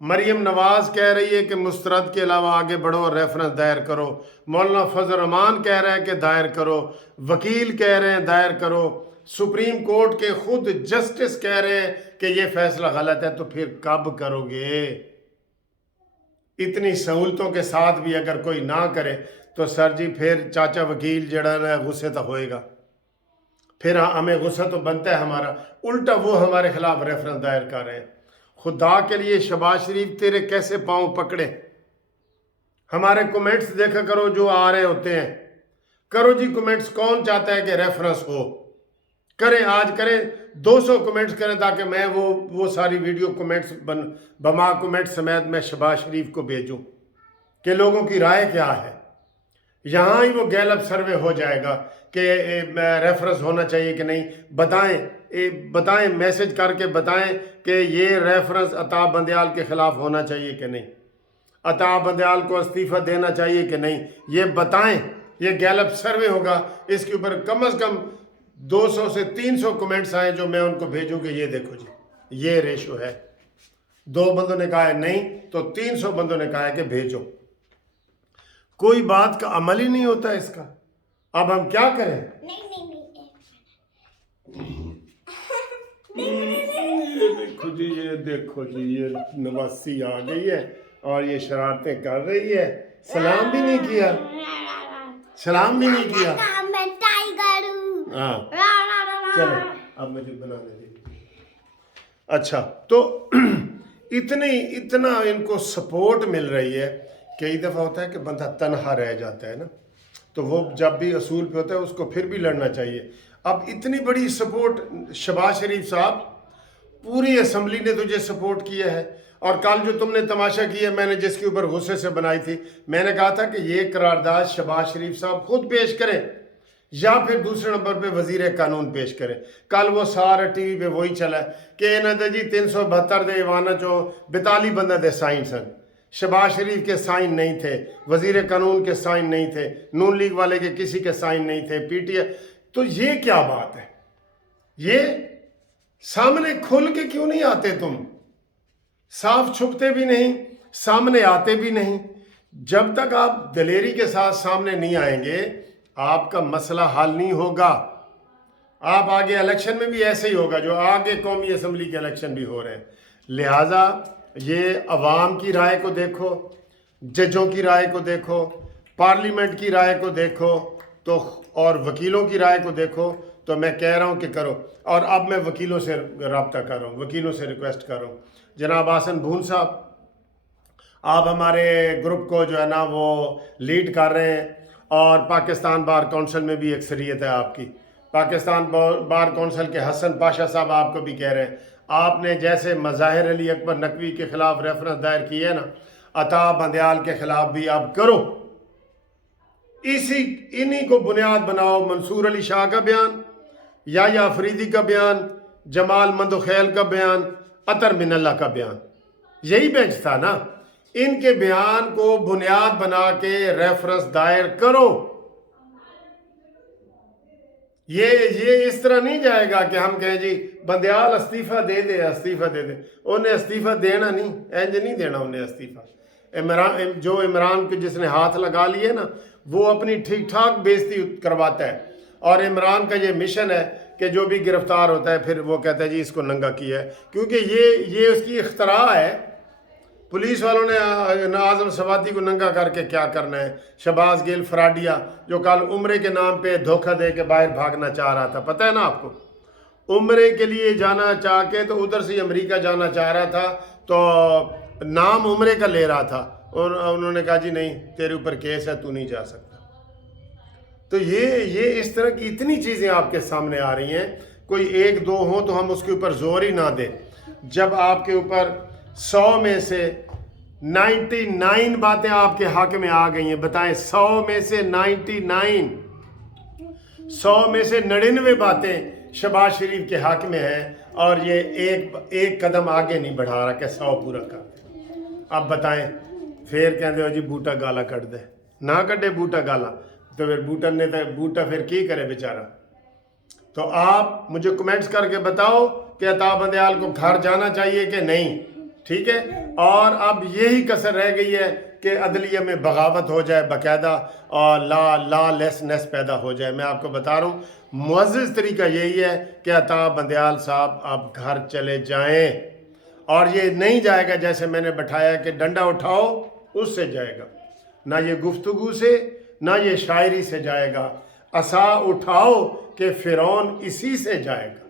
مریم نواز کہہ رہی ہے کہ مسترد کے علاوہ آگے بڑھو اور ریفرنس دائر کرو. مولانا فضل الرحمان کہہ رہا ہے کہ دائر کرو. وکیل کہہ رہے ہیں دائر کرو. سپریم کورٹ کے خود جسٹس کہہ رہے ہیں کہ یہ فیصلہ غلط ہے. تو پھر کب کرو گے؟ اتنی سہولتوں کے ساتھ بھی اگر کوئی نہ کرے تو سر جی پھر چاچا وکیل جڑا ہے غصے تو ہوئے گا. پھر ہمیں غصہ تو بنتا ہے ہمارا. الٹا وہ ہمارے خلاف ریفرنس دائر کر رہے ہیں. خدا کے لیے شہباز شریف تیرے کیسے پاؤں پکڑے؟ ہمارے کومنٹس دیکھا کرو جو آ رہے ہوتے ہیں. کرو جی کومنٹس. کون چاہتا ہے کہ ریفرنس ہو؟ کریں، آج کریں. 200 کومنٹس کریں تاکہ میں وہ ساری ویڈیو کومنٹس بما کومنٹ سمیت میں شہباز شریف کو بھیجوں کہ لوگوں کی رائے کیا ہے. یہاں ہی وہ گیلپ سروے ہو جائے گا کہ ریفرنس ہونا چاہیے کہ نہیں. بتائیں میسج کر کے بتائیں کہ یہ ریفرنس عطا بندیال کے خلاف ہونا چاہیے کہ نہیں، عطا بندیال کو استعفیٰ دینا چاہیے کہ نہیں. یہ بتائیں. یہ گیلپ سروے ہوگا. اس کے اوپر کم از کم 200 سے 300 کومنٹس آئیں جو میں ان کو بھیجوں کہ یہ دیکھو جی یہ ریشو ہے. 2 بندوں نے کہا ہے نہیں تو 300 بندوں نے کہا ہے کہ بھیجو. کوئی بات کا عمل ہی نہیں ہوتا اس کا. اب ہم کیا کریں؟ یہ دیکھو جی یہ نواسی آ گئی ہے اور یہ شرارتیں کر رہی ہے. سلام بھی نہیں کیا. سلام بھی نہیں کیا. ہاں چلو اب مجھے بنانے دیں. اچھا تو اتنا ان کو سپورٹ مل رہی ہے. کئی دفعہ ہوتا ہے کہ بندہ تنہا رہ جاتا ہے نا، تو وہ جب بھی اصول پہ ہوتا ہے اس کو پھر بھی لڑنا چاہیے. اب اتنی بڑی سپورٹ شہباز شریف صاحب، پوری اسمبلی نے تجھے سپورٹ کیا ہے. اور کل جو تم نے تماشا کیا میں نے جس کے اوپر غصے سے بنائی تھی، میں نے کہا تھا کہ یہ قرارداد شہباز شریف صاحب خود پیش کریں یا پھر دوسرے نمبر پہ وزیر قانون پیش کریں. کل وہ سارا ٹی وی پہ وہی چلا ہے کہ انہوں نے جی 372 دے ایوانا چو 42 بندہ دے سائن سن. شہباز شریف کے سائن نہیں تھے، وزیر قانون کے سائن نہیں تھے، نون لیگ والے کے کسی کے سائن نہیں تھے، پی ٹی آئی. تو یہ کیا بات ہے؟ یہ سامنے کھل کے کیوں نہیں آتے تم؟ صاف چھپتے بھی نہیں، سامنے آتے بھی نہیں. جب تک آپ دلیری کے ساتھ سامنے نہیں آئیں گے آپ کا مسئلہ حل نہیں ہوگا. آپ آگے الیکشن میں بھی ایسے ہی ہوگا جو آگے قومی اسمبلی کے الیکشن بھی ہو رہے ہیں. لہٰذا یہ عوام کی رائے کو دیکھو، ججوں کی رائے کو دیکھو، پارلیمنٹ کی رائے کو دیکھو تو اور وکیلوں کی رائے کو دیکھو. تو میں کہہ رہا ہوں کہ کرو. اور اب میں وکیلوں سے رابطہ کر رہا ہوں، وکیلوں سے ریکویسٹ کر رہا ہوں. جناب آسن بھون صاحب، آپ ہمارے گروپ کو جو ہے نا وہ لیڈ کر رہے ہیں اور پاکستان بار کونسل میں بھی اکثریت ہے آپ کی. پاکستان بار کونسل کے حسن پاشا صاحب آپ کو بھی کہہ رہے ہیں. آپ نے جیسے مظاہر علی اکبر نقوی کے خلاف ریفرنس دائر کی ہے نا، عطا بندیال کے خلاف بھی آپ کرو. انہی کو بنیاد بناؤ. منصور علی شاہ کا بیان، یا افریدی کا بیان، جمال مندوخیل کا بیان، عطر من اللہ کا بیان، یہی بینچ تھا نا. ان کے بیان کو بنیاد بنا کے ریفرنس دائر کرو. یہ اس طرح نہیں جائے گا کہ ہم کہیں جی بندیال استعفیٰ دے دے، استعفیٰ دے دے. انہیں استعفیٰ دینا نہیں، اینج نہیں دینا انہیں استعفیٰ. جو عمران کے جس نے ہاتھ لگا لیے نا وہ اپنی ٹھیک ٹھاک بےزتی کرواتا ہے. اور عمران کا یہ مشن ہے کہ جو بھی گرفتار ہوتا ہے پھر وہ کہتا ہے جی اس کو ننگا کیا ہے، کیونکہ یہ اس کی اختراع ہے. پولیس والوں نے ناظم سوادی کو ننگا کر کے کیا کرنا ہے. شہباز گل فراڈیا جو کل عمرے کے نام پہ دھوکہ دے کے باہر بھاگنا چاہ رہا تھا، پتہ ہے نا آپ کو، عمرے کے لیے جانا چاہ کے تو ادھر سے امریکہ جانا چاہ رہا تھا تو نام عمرے کا لے رہا تھا اور انہوں نے کہا جی نہیں تیرے اوپر کیس ہے تو نہیں جا سکتا. تو یہ اس طرح کی اتنی چیزیں آپ کے سامنے آ رہی ہیں. کوئی 1-2 ہوں تو ہم اس کے اوپر زور ہی نہ دیں. جب آپ کے اوپر 100 میں سے 99 باتیں آپ کے حق میں آ گئی ہیں، بتائیں 100 میں سے 99، 100 میں سے 99 باتیں شہباز شریف کے حق میں ہیں اور یہ ایک قدم آگے نہیں بڑھا رہا کہ 100 پورا کر دے. اب بتائیں پھر کہتے ہو جی بوٹا گالا کٹ دے، نہ کٹے بوٹا گالا تو پھر بوٹا پھر کی کرے بیچارہ. تو آپ مجھے کمنٹس کر کے بتاؤ کہ عطا بندیال کو گھر جانا چاہیے کہ نہیں. ٹھیک ہے، اور اب یہی کسر رہ گئی ہے کہ عدلیہ میں بغاوت ہو جائے باقاعدہ، اور لا لیسنس پیدا ہو جائے۔ میں آپ کو بتا رہا ہوں معزز طریقہ یہی ہے کہ عطا بندیال صاحب آپ گھر چلے جائیں، اور یہ نہیں جائے گا جیسے میں نے بٹھایا کہ ڈنڈا اٹھاؤ اس سے جائے گا، نہ یہ گفتگو سے نہ یہ شاعری سے جائے گا، عصا اٹھاؤ کہ فرعون اسی سے جائے گا۔